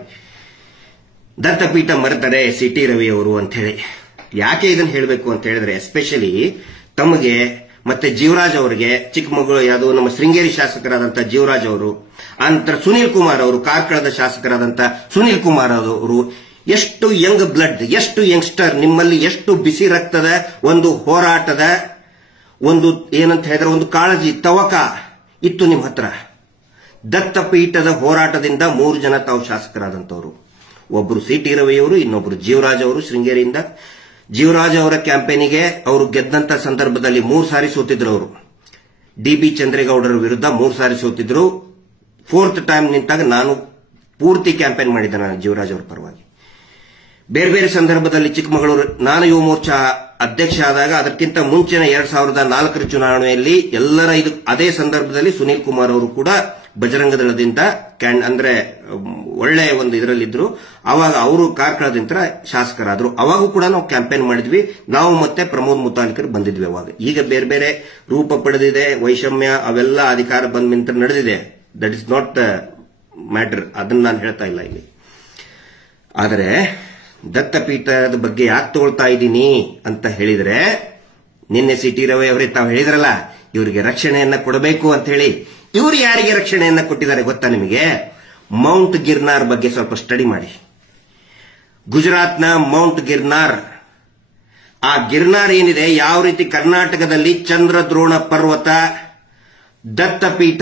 ದತ್ತಪೀಠ ಮರೆತಾರೆ ಸಿಟಿ ರವಿ ಅವರು ಅಂತ ಹೇಳಿ. ಯಾಕೆ ಇದನ್ನ ಹೇಳಬೇಕು ಅಂತ ಹೇಳಿದ್ರೆ, ಎಸ್ಪೆಷಲಿ ತಮಗೆ ಮತ್ತೆ ಜೀವರಾಜ್ ಅವರಿಗೆ, ಚಿಕ್ಕಮಗಳೂರು ಯಾವುದು ನಮ್ಮ ಶೃಂಗೇರಿ ಶಾಸಕರಾದಂತ ಜೀವರಾಜ್ ಅವರು, ನಂತರ ಸುನೀಲ್ ಕುಮಾರ್ ಅವರು, ಕಾರ್ಕಳದ ಶಾಸಕರಾದಂತ ಸುನೀಲ್ ಕುಮಾರ್ ಅವರು, ಎಷ್ಟು ಯಂಗ್ ಬ್ಲಡ್, ಎಷ್ಟು ಯಂಗ್ಸ್ಟರ್, ನಿಮ್ಮಲ್ಲಿ ಎಷ್ಟು ಬಿಸಿ ರಕ್ತದ ಒಂದು ಹೋರಾಟದ ಒಂದು ಏನಂತ ಹೇಳಿದ್ರೆ ಒಂದು ಕಾಳಜಿ, ತವಕ ಇತ್ತು ನಿಮ್ಮ ಹತ್ರ. ದತ್ತಪೀಠದ ಹೋರಾಟದಿಂದ 3 ಜನ ತಾವು ಶಾಸಕರಾದಂತವರು. ಒಬ್ಬರು ಸಿ.ಟಿ. ರವಿಯವರು, ಇನ್ನೊಬ್ಬರು ಜೀವರಾಜ್ ಅವರು ಶೃಂಗೇರಿಯಿಂದ. ಜೀವರಾಜ್ ಅವರ ಕ್ಯಾಂಪೇನಿಗೆ ಅವರು ಗೆದ್ದಂತ ಸಂದರ್ಭದಲ್ಲಿ 3 ಸಾರಿ ಸೋತಿದ್ರು. ಅವರು ಡಿ.ಬಿ. ಚಂದ್ರೇಗೌಡರ ವಿರುದ್ಧ 3 ಸಾರಿ ಸೋತಿದ್ರು. 4th ಟೈಮ್ ನಿಂತಾಗ ನಾನು ಪೂರ್ತಿ ಕ್ಯಾಂಪೇನ್ ಮಾಡಿದ್ದೆ ನಾನು ಜೀವರಾಜ್ ಅವರ ಪರವಾಗಿ. ಬೇರೆ ಬೇರೆ ಸಂದರ್ಭದಲ್ಲಿ ಚಿಕ್ಕಮಗಳೂರು ನಾನು ಯುವ ಮೋರ್ಚಾ ಅಧ್ಯಕ್ಷ ಆದಾಗ ಅದಕ್ಕಿಂತ ಮುಂಚಿನ 2004 ಚುನಾವಣೆಯಲ್ಲಿ ಎಲ್ಲರ ಅದೇ ಸಂದರ್ಭದಲ್ಲಿ ಸುನೀಲ್ ಕುಮಾರ್ ಅವರು ಕೂಡ ಬಜರಂಗ ದಳದಿಂದ ಅಂದ್ರೆ ಒಳ್ಳೆಯ ಒಂದು ಇದರಲ್ಲಿದ್ರು. ಅವಾಗ ಅವರು ಕಾರ್ಕಳದಿಂದ ಶಾಸಕರಾದ್ರು. ಅವಾಗೂ ಕೂಡ ನಾವು ಕ್ಯಾಂಪೇನ್ ಮಾಡಿದ್ವಿ. ನಾವು ಮತ್ತೆ ಪ್ರಮೋದ್ ಮುತಾಲಿಕರ್ ಬಂದಿದ್ವಿ ಅವಾಗ. ಈಗ ಬೇರೆ ಬೇರೆ ರೂಪ ಪಡೆದಿದೆ, ವೈಷಮ್ಯ ಅವೆಲ್ಲ ಅಧಿಕಾರ ಬಂದ ನಿಂತ ನಡೆದಿದೆ. ದಟ್ ಇಸ್ ನಾಟ್ ಮ್ಯಾಟರ್, ಅದನ್ನ ನಾನು ಹೇಳ್ತಾ ಇಲ್ಲ ಇಲ್ಲಿ. ಆದರೆ ದತ್ತಪೀಠದ ಬಗ್ಗೆ ಯಾಕೆ ತಗೊಳ್ತಾ ಇದ್ದೀನಿ ಅಂತ ಹೇಳಿದ್ರೆ, ನಿನ್ನೆ ಸಿ.ಟಿ. ರವಿ ಅವರೇ ತಾವು ಹೇಳಿದ್ರಲ್ಲ, ಇವರಿಗೆ ರಕ್ಷಣೆಯನ್ನ ಕೊಡಬೇಕು ಅಂತ ಹೇಳಿ. ಇವರು ಯಾರಿಗೆ ರಕ್ಷಣೆಯನ್ನ ಕೊಟ್ಟಿದ್ದಾರೆ ಗೊತ್ತಾ ನಿಮಗೆ? ಮೌಂಟ್ ಗಿರ್ನಾರ್ ಬಗ್ಗೆ ಸ್ವಲ್ಪ ಸ್ಟಡಿ ಮಾಡಿ. ಗುಜರಾತ್ನ ಮೌಂಟ್ ಗಿರ್ನಾರ್, ಆ ಗಿರ್ನಾರ್ ಏನಿದೆ, ಯಾವ ರೀತಿ ಕರ್ನಾಟಕದಲ್ಲಿ ಚಂದ್ರದ್ರೋಣ ಪರ್ವತ, ದತ್ತಪೀಠ,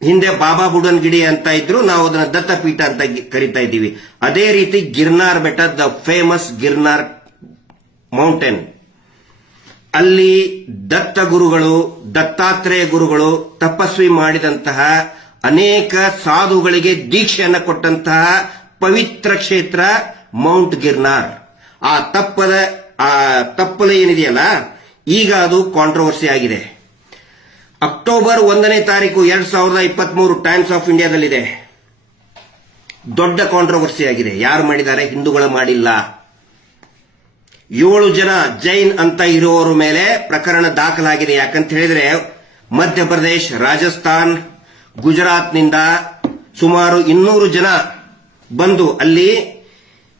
ಹಿಂದೆ ಬಾಬಾ ಬುಡನ್ಗಿರಿ ಅಂತ ಇದ್ರು, ನಾವು ಅದನ್ನ ದತ್ತಪೀಠ ಅಂತ ಕರಿತಾ ಇದ್ದೀವಿ. ಅದೇ ರೀತಿ ಗಿರ್ನಾರ್ ಬೆಟ್ಟ, ದ ಫೇಮಸ್ ಗಿರ್ನಾರ್ ಮೌಂಟೇನ್, ಅಲ್ಲಿ ದತ್ತ ಗುರುಗಳು, ದತ್ತಾತ್ರೇಯ ಗುರುಗಳು ತಪಸ್ವಿ ಮಾಡಿದಂತಹ ಅನೇಕ ಸಾಧುಗಳಿಗೆ ದೀಕ್ಷೆಯನ್ನು ಕೊಟ್ಟಂತಹ ಪವಿತ್ರ ಕ್ಷೇತ್ರ ಮೌಂಟ್ ಗಿರ್ನಾರ್. ಆ ತಪ್ಪಲು ಏನಿದೆಯಲ್ಲ, ಈಗ ಅದು ಕಾಂಟ್ರವರ್ಸಿ ಆಗಿದೆ. ಅಕ್ಟೋಬರ್ 1ನೇ ತಾರೀಕು 2023 ಟೈಮ್ಸ್ ಆಫ್ ಇಂಡಿಯಾದಲ್ಲಿದೆ. ದೊಡ್ಡ ಕಾಂಟ್ರವರ್ಸಿ ಆಗಿದೆ. ಯಾರು ಮಾಡಿದ್ದಾರೆ? ಹಿಂದೂಗಳು ಮಾಡಿಲ್ಲ. 7 ಜನ ಜೈನ್ ಅಂತ ಇರುವವರ ಮೇಲೆ ಪ್ರಕರಣ ದಾಖಲಾಗಿದೆ. ಯಾಕಂತ ಹೇಳಿದ್ರೆ ಮಧ್ಯಪ್ರದೇಶ್, ರಾಜಸ್ಥಾನ್, ಗುಜರಾತ್ನಿಂದ ಸುಮಾರು 200 ಜನ ಬಂದು ಅಲ್ಲಿ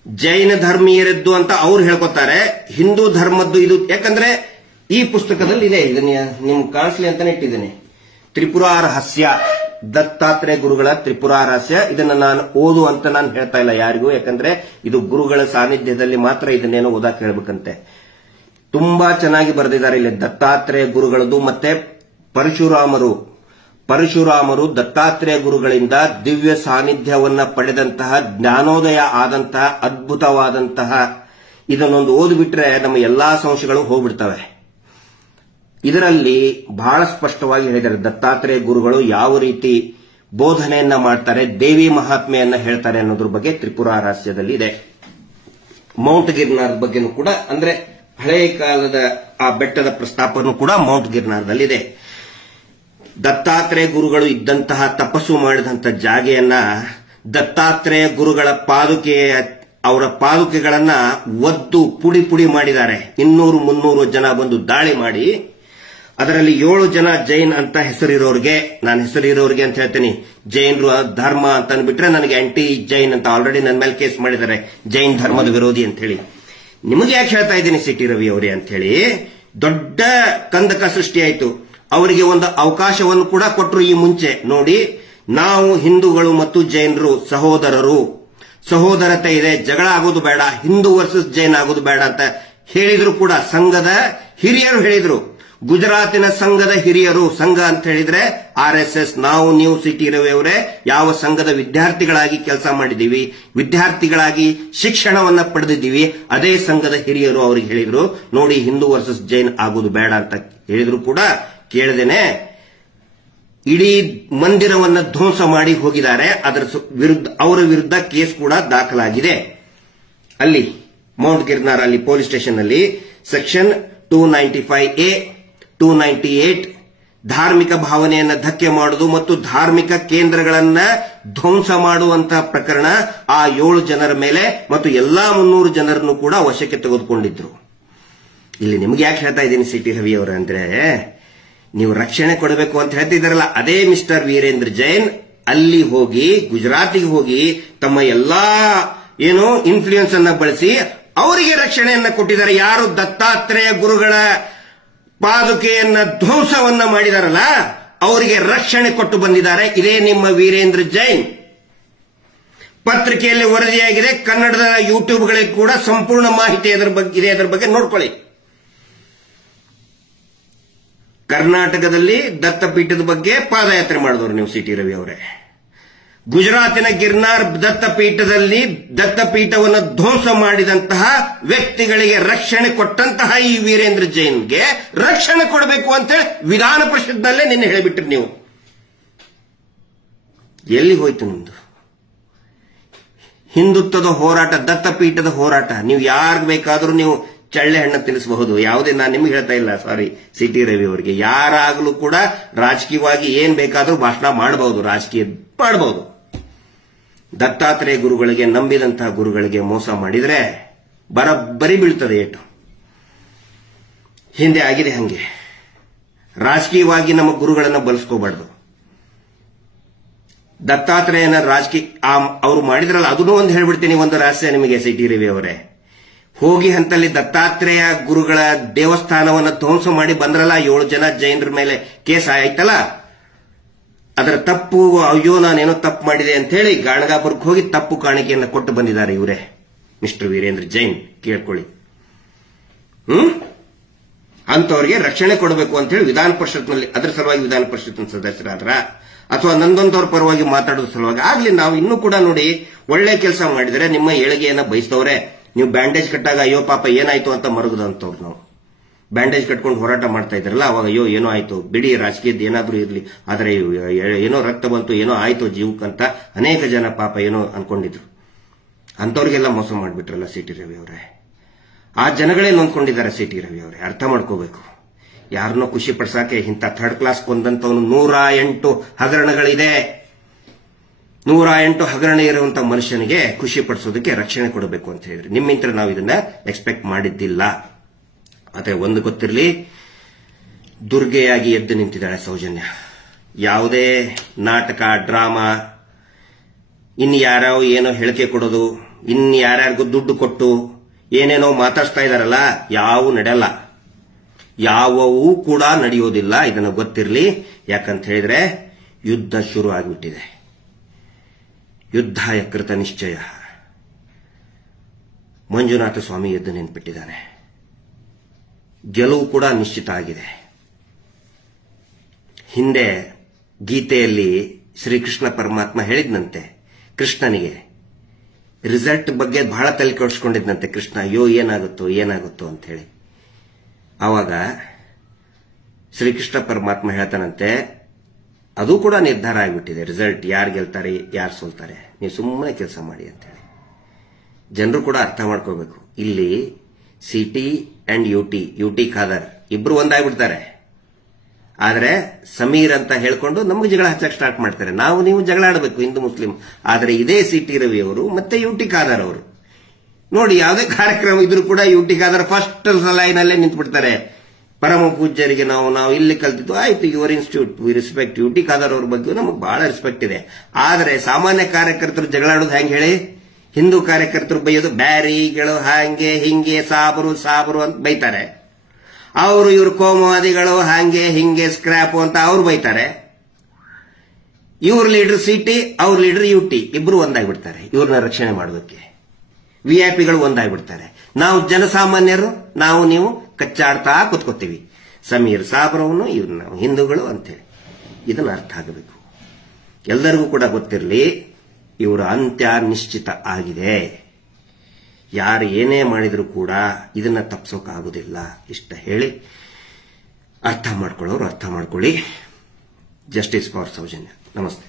ಜೈನ ಧರ್ಮೀಯರದ್ದು ಅಂತ ಅವ್ರು ಹೇಳ್ಕೊತಾರೆ. ಹಿಂದೂ ಧರ್ಮದ್ದು ಇದು. ಯಾಕಂದ್ರೆ ಈ ಪುಸ್ತಕದಲ್ಲಿ ಇದೆ, ಇದನ್ನ ನಿಮ್ಗೆ ಕಾಣಿಸ್ಲಿ ಅಂತಾನೆ ಇಟ್ಟಿದ್ದೇನೆ. ತ್ರಿಪುರಾ ರಹಸ್ಯ, ದತ್ತಾತ್ರೇಯ ಗುರುಗಳ ತ್ರಿಪುರಾ ರಹಸ್ಯ. ಇದನ್ನ ನಾನು ಓದು ಅಂತ ನಾನು ಹೇಳ್ತಾ ಇಲ್ಲ ಯಾರಿಗೂ, ಯಾಕಂದ್ರೆ ಇದು ಗುರುಗಳ ಸಾನ್ನಿಧ್ಯದಲ್ಲಿ ಮಾತ್ರ ಇದನ್ನೇನೋ ಓದಕ್ಕೆ ಹೇಳ್ಬೇಕಂತೆ. ತುಂಬಾ ಚೆನ್ನಾಗಿ ಬರೆದಿದ್ದಾರೆ ಇಲ್ಲಿ ದತ್ತಾತ್ರೇಯ ಗುರುಗಳದ್ದು. ಮತ್ತೆ ಪರಶುರಾಮರು ದತ್ತಾತ್ರೇಯ ಗುರುಗಳಿಂದ ದಿವ್ಯ ಸಾನ್ನಿಧ್ಯವನ್ನ ಪಡೆದಂತಹ, ಜ್ಞಾನೋದಯ ಆದಂತಹ, ಅದ್ಭುತವಾದಂತಹ, ಇದನ್ನೊಂದು ಓದಿಬಿಟ್ರೆ ನಮ್ಮ ಎಲ್ಲಾ ಸಂಶಯಗಳು ಹೋಗ್ಬಿಡ್ತವೆ. ಇದರಲ್ಲಿ ಬಹಳ ಸ್ಪಷ್ಟವಾಗಿ ಹೇಳಿದ್ದಾರೆ ದತ್ತಾತ್ರೇಯ ಗುರುಗಳು ಯಾವ ರೀತಿ ಬೋಧನೆಯನ್ನ ಮಾಡ್ತಾರೆ, ದೇವಿ ಮಹಾತ್ಮೆಯನ್ನ ಹೇಳ್ತಾರೆ ಅನ್ನೋದ್ರ ಬಗ್ಗೆ ತ್ರಿಪುರಾ ರಹಸ್ಯದಲ್ಲಿ ಇದೆ. ಮೌಂಟ್ ಗಿರ್ನಾರ್ ಬಗ್ಗೆನೂ ಕೂಡ, ಅಂದ್ರೆ ಹಳೆಯ ಕಾಲದ ಆ ಬೆಟ್ಟದ ಪ್ರಸ್ತಾಪನೂ ಕೂಡ ಮೌಂಟ್ ಗಿರ್ನಾರ್ದಲ್ಲಿದೆ. ದತ್ತಾತ್ರೇಯ ಗುರುಗಳು ಇದ್ದಂತಹ, ತಪಸ್ಸು ಮಾಡಿದಂತಹ ಜಾಗೆಯನ್ನ ದತ್ತಾತ್ರೇಯ ಗುರುಗಳ ಅವರ ಪಾದುಕೆಗಳನ್ನ ಒದ್ದು ಪುಡಿ ಪುಡಿ ಮಾಡಿದ್ದಾರೆ. 200-300 ಜನ ಬಂದು ದಾಳಿ ಮಾಡಿ, ಅದರಲ್ಲಿ 7 ಜನ ಜೈನ್ ಅಂತ ಹೆಸರಿರೋರಿಗೆ, ನಾನು ಹೆಸರಿರೋರಿಗೆ ಅಂತ ಹೇಳ್ತೀನಿ, ಜೈನರು ಧರ್ಮ ಅಂತ ಅಂದ್ಬಿಟ್ರೆ ನನಗೆ ಆಂಟಿ ಜೈನ್ ಅಂತ ಆಲ್ರೆಡಿ ನನ್ನ ಮೇಲೆ ಕೇಸ್ ಮಾಡಿದ್ದಾರೆ, ಜೈನ್ ಧರ್ಮದ ವಿರೋಧಿ ಅಂತ ಹೇಳಿ. ನಿಮಗೆ ಯಾಕೆ ಹೇಳ್ತಾ ಇದ್ದೀನಿ ಸಿ.ಟಿ. ರವಿ ಅವರೇ ಅಂತ ಹೇಳಿ, ದೊಡ್ಡ ಕಂದಕ ಸೃಷ್ಟಿಯಾಯಿತು. ಅವರಿಗೆ ಒಂದು ಅವಕಾಶವನ್ನು ಕೂಡ ಕೊಟ್ಟರು ಈ ಮುಂಚೆ. ನೋಡಿ, ನಾವು ಹಿಂದೂಗಳು ಮತ್ತು ಜೈನರು ಸಹೋದರತೆ ಇದೆ, ಜಗಳ ಆಗೋದು ಬೇಡ, ಹಿಂದೂ ವರ್ಸಸ್ ಜೈನ್ ಆಗೋದು ಬೇಡ ಅಂತ ಹೇಳಿದ್ರು ಕೂಡ ಸಂಘದ ಹಿರಿಯರು ಹೇಳಿದ್ರು. ಗುಜರಾತಿನ ಸಂಘದ ಹಿರಿಯರು, ಸಂಘ ಅಂತ ಹೇಳಿದ್ರೆ RSS, ನೀವು ಸಿ.ಟಿ. ರವಿ ಅವರೇ ಯಾವ ಸಂಘದ ವಿದ್ಯಾರ್ಥಿಗಳಾಗಿ ಕೆಲಸ ಮಾಡಿದ್ದೀವಿ, ವಿದ್ಯಾರ್ಥಿಗಳಾಗಿ ಶಿಕ್ಷಣವನ್ನ ಪಡೆದಿದ್ದೀವಿ, ಅದೇ ಸಂಘದ ಹಿರಿಯರು ಅವರಿಗೆ ಹೇಳಿದ್ರು, ನೋಡಿ ಹಿಂದೂ ವರ್ಸಸ್ ಜೈನ್ ಆಗೋದು ಬೇಡ ಅಂತ ಹೇಳಿದ್ರು ಕೂಡ ಕೇಳದೇನೆ ಇಡೀ ಮಂದಿರವನ್ನ ಧ್ವಂಸ ಮಾಡಿ ಹೋಗಿದ್ದಾರೆ. ಅವರ ವಿರುದ್ಧ ಕೇಸ್ ಕೂಡ ದಾಖಲಾಗಿದೆ. ಅಲ್ಲಿ ಮೌಂಟ್ ಗಿರ್ನಾರ್ ಅಲ್ಲಿ ಪೊಲೀಸ್ ಸ್ಟೇಷನ್ ಅಲ್ಲಿ ಸೆಕ್ಷನ್ 295A 298 ಧಾರ್ಮಿಕ ಭಾವನೆಯನ್ನ ಧಕ್ಕೆ ಮಾಡುವುದು ಮತ್ತು ಧಾರ್ಮಿಕ ಕೇಂದ್ರಗಳನ್ನ ಧ್ವಂಸ ಮಾಡುವಂತಹ ಪ್ರಕರಣ ಆ 7 ಜನರ ಮೇಲೆ ಮತ್ತು ಎಲ್ಲಾ 300 ಜನರನ್ನು ಕೂಡ ವಶಕ್ಕೆ ತೆಗೆದುಕೊಂಡಿದ್ರು. ಇಲ್ಲಿ ನಿಮ್ಗೆ ಯಾಕೆ ಹೇಳ್ತಾ ಇದ್ದೀನಿ ಸಿ.ಟಿ. ರವಿ ಅವರ ಅಂದ್ರೆ, ನೀವು ರಕ್ಷಣೆ ಕೊಡಬೇಕು ಅಂತ ಹೇಳ್ತಿದ್ದಾರಲ್ಲ, ಅದೇ ಮಿಸ್ಟರ್ ವೀರೇಂದ್ರ ಜೈನ್ ಅಲ್ಲಿ ಹೋಗಿ, ಗುಜರಾತಿಗೆ ಹೋಗಿ ತಮ್ಮ ಎಲ್ಲಾ ಇನ್ಫ್ಲೂಯೆನ್ಸ್ ಅನ್ನ ಬಳಸಿ ಅವರಿಗೆ ರಕ್ಷಣೆಯನ್ನ ಕೊಟ್ಟಿದ್ದಾರೆ. ಯಾರು ದತ್ತಾತ್ರೇಯ ಗುರುಗಳ ಪಾದುಕೆಯನ್ನ ಧ್ವಂಸವನ್ನ ಮಾಡಿದಾರಲ್ಲ, ಅವರಿಗೆ ರಕ್ಷಣೆ ಕೊಟ್ಟು ಬಂದಿದ್ದಾರೆ. ಇದೇ ನಿಮ್ಮ ವೀರೇಂದ್ರ ಜೈನ್. ಪತ್ರಿಕೆಯಲ್ಲಿ ವರದಿಯಾಗಿದೆ, ಕನ್ನಡದ ಯೂಟ್ಯೂಬ್ಗಳಿಗೆ ಕೂಡ ಸಂಪೂರ್ಣ ಮಾಹಿತಿ ಇದರ ಬಗ್ಗೆ ನೋಡ್ಕೊಳ್ಳಿ. ಕರ್ನಾಟಕದಲ್ಲಿ ದತ್ತಪೀಠದ ಬಗ್ಗೆ ಪಾದಯಾತ್ರೆ ಮಾಡಿದವರು ನೀವು ಸಿ ಟಿ ರವಿ ಅವರೇ. ಗುಜರಾತಿನ ಗಿರ್ನಾರ್ ದತ್ತಪೀಠದಲ್ಲಿ ದತ್ತಪೀಠವನ್ನು ಧ್ವಂಸ ಮಾಡಿದಂತಹ ವ್ಯಕ್ತಿಗಳಿಗೆ ರಕ್ಷಣೆ ಕೊಟ್ಟಂತಹ ಈ ವೀರೇಂದ್ರ ಜೈನ್ಗೆ ರಕ್ಷಣೆ ಕೊಡಬೇಕು ಅಂತೇಳಿ ವಿಧಾನ ಪರಿಷತ್ನಲ್ಲೇ ನಿನ್ನೆ ಹೇಳಿಬಿಟ್ರಿ ನೀವು. ಎಲ್ಲಿ ಹೋಯ್ತು ನಿಮ್ದು ಹಿಂದುತ್ವದ ಹೋರಾಟ, ದತ್ತಪೀಠದ ಹೋರಾಟ? ನೀವು ಯಾರಿಗೆ ಬೇಕಾದರೂ ನೀವು ಚಳ್ಳೆ ಹಣ್ಣು ತಿನ್ನಿಸಬಹುದು. ಯಾವುದೇ ನಾನು ನಿಮ್ಗೆ ಹೇಳ್ತಾ ಇಲ್ಲ, ಸಾರಿ ಸಿ ಟಿ ರವಿ ಅವರಿಗೆ. ಯಾರಾಗಲೂ ಕೂಡ ರಾಜಕೀಯವಾಗಿ ಏನ್ ಬೇಕಾದರೂ ಭಾಷಣ ಮಾಡಬಹುದು, ರಾಜಕೀಯ ಮಾಡಬಹುದು. ದತ್ತಾತ್ರೇಯ ಗುರುಗಳಿಗೆ, ನಂಬಿದಂತಹ ಗುರುಗಳಿಗೆ ಮೋಸ ಮಾಡಿದ್ರೆ ಬರೀ ಬೀಳ್ತದೆ ಏಟು. ಹಿಂದೆ ಆಗಿದೆ ಹಂಗೆ. ರಾಜಕೀಯವಾಗಿ ನಮ್ಮ ಗುರುಗಳನ್ನ ಬಳಸ್ಕೋಬಾರ್ದು. ದತ್ತಾತ್ರೇಯನ ರಾಜಕೀಯ ಅವರು ಮಾಡಿದ್ರಲ್ಲ, ಅದನ್ನೂ ಒಂದು ಹೇಳ್ಬಿಡ್ತೀನಿ, ಒಂದು ರಹಸ್ಯ ನಿಮಗೆ ಸಿ ಟಿ ರವಿ ಅವರೇ. ಹೋಗಿ ಹಂತಲ್ಲಿ ದತ್ತಾತ್ರೇಯ ಗುರುಗಳ ದೇವಸ್ಥಾನವನ್ನು ಧ್ವಂಸ ಮಾಡಿ ಬಂದ್ರಲ್ಲ, 7 ಜನ ಜೈನರ ಮೇಲೆ ಕೇಸ್ ಆಯ್ತಲ್ಲ, ಅದರ ತಪ್ಪು, ಅಯ್ಯೋ ನಾನೇನೋ ತಪ್ಪು ಮಾಡಿದೆ ಅಂತ ಹೇಳಿ ಗಾಣಗಾಪುರಕ್ಕೆ ಹೋಗಿ ತಪ್ಪು ಕಾಣಿಕೆಯನ್ನು ಕೊಟ್ಟು ಬಂದಿದ್ದಾರೆ ಇವರೇ, ಮಿಸ್ಟರ್ ವೀರೇಂದ್ರ ಜೈನ್. ಕೇಳ್ಕೊಳ್ಳಿ. ಅಂತವರಿಗೆ ರಕ್ಷಣೆ ಕೊಡಬೇಕು ಅಂತ ಹೇಳಿ ವಿಧಾನ ಪರಿಷತ್ನಲ್ಲಿ, ಅದರ ಸಲುವಾಗಿ ವಿಧಾನ ಪರಿಷತ್ನ ಸದಸ್ಯರಾದ್ರ ಅಥವಾ ನಂದೊಂದವ್ರ ಪರವಾಗಿ ಮಾತಾಡೋದ್ರ ಸಲುವಾಗಿ ಆಗ್ಲಿ. ನಾವು ಇನ್ನೂ ಕೂಡ ನೋಡಿ, ಒಳ್ಳೆ ಕೆಲಸ ಮಾಡಿದರೆ ನಿಮ್ಮ ಏಳಿಗೆಯನ್ನ ಬಯಸ್ತವ್ರೆ. ನೀವು ಬ್ಯಾಂಡೇಜ್ ಕಟ್ಟಾಗ ಅಯ್ಯೋ ಪಾಪ ಏನಾಯ್ತು ಅಂತ ಮರುಗದಂತವ್ರು. ನಾವು ಬ್ಯಾಂಡೇಜ್ ಕಟ್ಕೊಂಡು ಹೋರಾಟ ಮಾಡ್ತಾ ಇದ್ರಲ್ಲ, ಅವಾಗ ಅಯ್ಯೋ ಏನೋ ಆಯ್ತು, ಬಿಡಿ ರಾಜಕೀಯದ ಏನಾದ್ರೂ ಇರಲಿ, ಆದರೆ ಏನೋ ರಕ್ತ ಬಂತು, ಏನೋ ಆಯ್ತು ಜೀವಕ್ಕಂತ ಅನೇಕ ಜನ ಪಾಪ ಏನೋ ಅನ್ಕೊಂಡಿದ್ರು. ಅಂತವ್ರಿಗೆಲ್ಲ ಮೋಸ ಮಾಡಿಬಿಟ್ರಲ್ಲ ಸಿ ಟಿ ರವಿ ಅವರೇ. ಆ ಜನಗಳೇ ನೊಂದ್ಕೊಂಡಿದ್ದಾರೆ ಸಿ ಟಿ ರವಿ ಅವರೇ, ಅರ್ಥ ಮಾಡ್ಕೋಬೇಕು. ಯಾರನ್ನೋ ಖುಷಿ ಪಡಿಸಾಕೆ ಇಂಥ ಥರ್ಡ್ ಕ್ಲಾಸ್ ಕೊಂದಂತವನು 108 ಹಗರಣಗಳಿದೆ. 108 ಹಗರಣ ಇರುವಂತಹ ಮನುಷ್ಯನಿಗೆ ಖುಷಿ ಪಡಿಸೋದಕ್ಕೆ ರಕ್ಷಣೆ ಕೊಡಬೇಕು ಅಂತ ಹೇಳಿದ್ರೆ ನಿಮ್ಮಿಂದ ನಾವು ಇದನ್ನ ಎಕ್ಸ್ಪೆಕ್ಟ್ ಮಾಡಿದ್ದಿಲ್ಲ. ಆದರೆ ಒಂದು ಗೊತ್ತಿರಲಿ, ದುರ್ಗೆಯಾಗಿ ಎದ್ದು ನಿಂತಿದ್ದಾಳೆ ಸೌಜನ್ಯ. ಯಾವುದೇ ನಾಟಕ, ಡ್ರಾಮಾ, ಇನ್ನು ಯಾರೋ ಏನೋ ಹೇಳಿಕೆ ಕೊಡೋದು, ಇನ್ನು ಯಾರ್ಯಾರಿಗೂ ದುಡ್ಡು ಕೊಟ್ಟು ಏನೇನೋ ಮಾತಾಡ್ತಾ ಇದಾರಲ್ಲ, ಯಾವೂ ನಡೆಯಲ್ಲ, ಯಾವೂ ಕೂಡ ನಡೆಯೋದಿಲ್ಲ. ಇದನ್ನು ಗೊತ್ತಿರಲಿ. ಯಾಕಂತ ಹೇಳಿದ್ರೆ ಯುದ್ಧ ಶುರು ಆಗಿಬಿಟ್ಟಿದೆ. ಯುದ್ಧಾಯ ಕೃತ ನಿಶ್ಚಯ. ಮಂಜುನಾಥ ಸ್ವಾಮಿ ಎದ್ದು ನಿಂತುಬಿಟ್ಟಿದ್ದಾನೆ. ಗೆಲುವು ಕೂಡ ನಿಶ್ಚಿತ ಆಗಿದೆ. ಹಿಂದೆ ಗೀತೆಯಲ್ಲಿ ಶ್ರೀಕೃಷ್ಣ ಪರಮಾತ್ಮ ಹೇಳಿದ್ನಂತೆ ಕೃಷ್ಣನಿಗೆ, ರಿಸಲ್ಟ್ ಬಗ್ಗೆ ಬಹಳ ತಲೆ ಕೆಡಿಸ್ಕೊಂಡಿದ್ನಂತೆ ಕೃಷ್ಣ. ಅಯ್ಯೋ ಏನಾಗುತ್ತೋ ಅಂತ ಹೇಳಿ. ಆವಾಗ ಶ್ರೀಕೃಷ್ಣ ಪರಮಾತ್ಮ ಹೇಳ್ತಾನಂತೆ, ಅದು ಕೂಡ ನಿರ್ಧಾರ ಆಗಿಬಿಟ್ಟಿದೆ, ರಿಸಲ್ಟ್ ಯಾರು ಗೆಲ್ತಾರೆ ಯಾರು ಸೋಲ್ತಾರೆ, ನೀವು ಸುಮ್ಮನೆ ಕೆಲಸ ಮಾಡಿ ಅಂತ ಹೇಳಿ. ಜನರು ಕೂಡ ಅರ್ಥ ಮಾಡ್ಕೋಬೇಕು. ಇಲ್ಲಿ ಸಿಟಿ ಅಂಡ್ ಯುಟಿ ಖಾದರ್ ಇಬ್ರು ಒಂದಾಗ್ಬಿಡ್ತಾರೆ. ಆದ್ರೆ ಸಮೀರ್ ಅಂತ ಹೇಳ್ಕೊಂಡು ನಮಗೆ ಜಗಳ ಹಚ್ಚಕ್ಕೆ ಸ್ಟಾರ್ಟ್ ಮಾಡ್ತಾರೆ. ನಾವು ನೀವು ಜಗಳ ಆಡಬೇಕು, ಹಿಂದೂ ಮುಸ್ಲಿಂ. ಆದ್ರೆ ಇದೇ ಸಿ ಟಿ ರವಿ ಅವರು ಮತ್ತೆ ಯುಟಿ ಖಾದರ್ ಅವರು ನೋಡಿ, ಯಾವುದೇ ಕಾರ್ಯಕ್ರಮ ಇದ್ರೂ ಕೂಡ ಯುಟಿ ಖಾದರ್ ಫಸ್ಟ್ ಲೈನಲ್ಲೇ ನಿಂತ್ಬಿಡ್ತಾರೆ. ಪರಮ ಪೂಜ್ಯರಿಗೆ ನಾವು ಇಲ್ಲಿ ಕಲ್ತಿದ್ದು ಆಯ್ತು, your institute we respect. U T Khader ಅವ್ರ ಬಗ್ಗೆ ನಮಗೆ ಬಹಳ ರೆಸ್ಪೆಕ್ಟ್ ಇದೆ. ಆದ್ರೆ ಸಾಮಾನ್ಯ ಕಾರ್ಯಕರ್ತರು ಜಗಳಾಡೋದು ಹೆಂಗೆ ಹೇಳಿ? ಹಿಂದೂ ಕಾರ್ಯಕರ್ತರು ಬೈಯೋದು ಬ್ಯಾರಿಗಳು ಹಾಂಗೆ ಹಿಂಗೆ ಸಾಬರು ಅಂತ ಬೈತಾರೆ. ಅವರು ಇವರು ಕೋಮವಾದಿಗಳು ಹಾಂಗೆ ಹಿಂಗೆ ಸ್ಕ್ರಾಪ್ ಅಂತ ಅವ್ರು ಬೈತಾರೆ. ಇವ್ರ ಲೀಡರ್ ಸಿಟಿ, ಅವ್ರ ಲೀಡರ್ ಯುಟಿ, ಇಬ್ರು ಒಂದಾಗ್ಬಿಡ್ತಾರೆ. ಇವ್ರನ್ನ ರಕ್ಷಣೆ ಮಾಡೋದಕ್ಕೆ ವಿಐಪಿಗಳು ಒಂದಾಗ್ಬಿಡ್ತಾರೆ. ನಾವು ಜನಸಾಮಾನ್ಯರು, ನೀವು ಕಚ್ಚಾಡ್ತಾ ಕೂತ್ಕೋತೀವಿ. ಸಮೀರ್ ಸಾಬ್ರವನು ಇವ್ರು ನಾವು ಹಿಂದೂಗಳು ಅಂತೇಳಿ. ಇದನ್ನ ಅರ್ಥ ಆಗಬೇಕು. ಎಲ್ಲರಿಗೂ ಕೂಡ ಗೊತ್ತಿರಲಿ, ಇವರ ಅಂತ್ಯ ನಿಶ್ಚಿತ ಆಗಿದೆ. ಯಾರು ಏನೇ ಮಾಡಿದ್ರು ಕೂಡ ಇದನ್ನ ತಪ್ಪಿಸೋಕ್ಕಾಗೋದಿಲ್ಲ. ಇಷ್ಟ ಹೇಳಿ ಅರ್ಥ ಮಾಡ್ಕೊಳ್ಳೋರು ಅರ್ಥ ಮಾಡ್ಕೊಳ್ಳಿ. Justice for Sowjanya. ನಮಸ್ತೆ.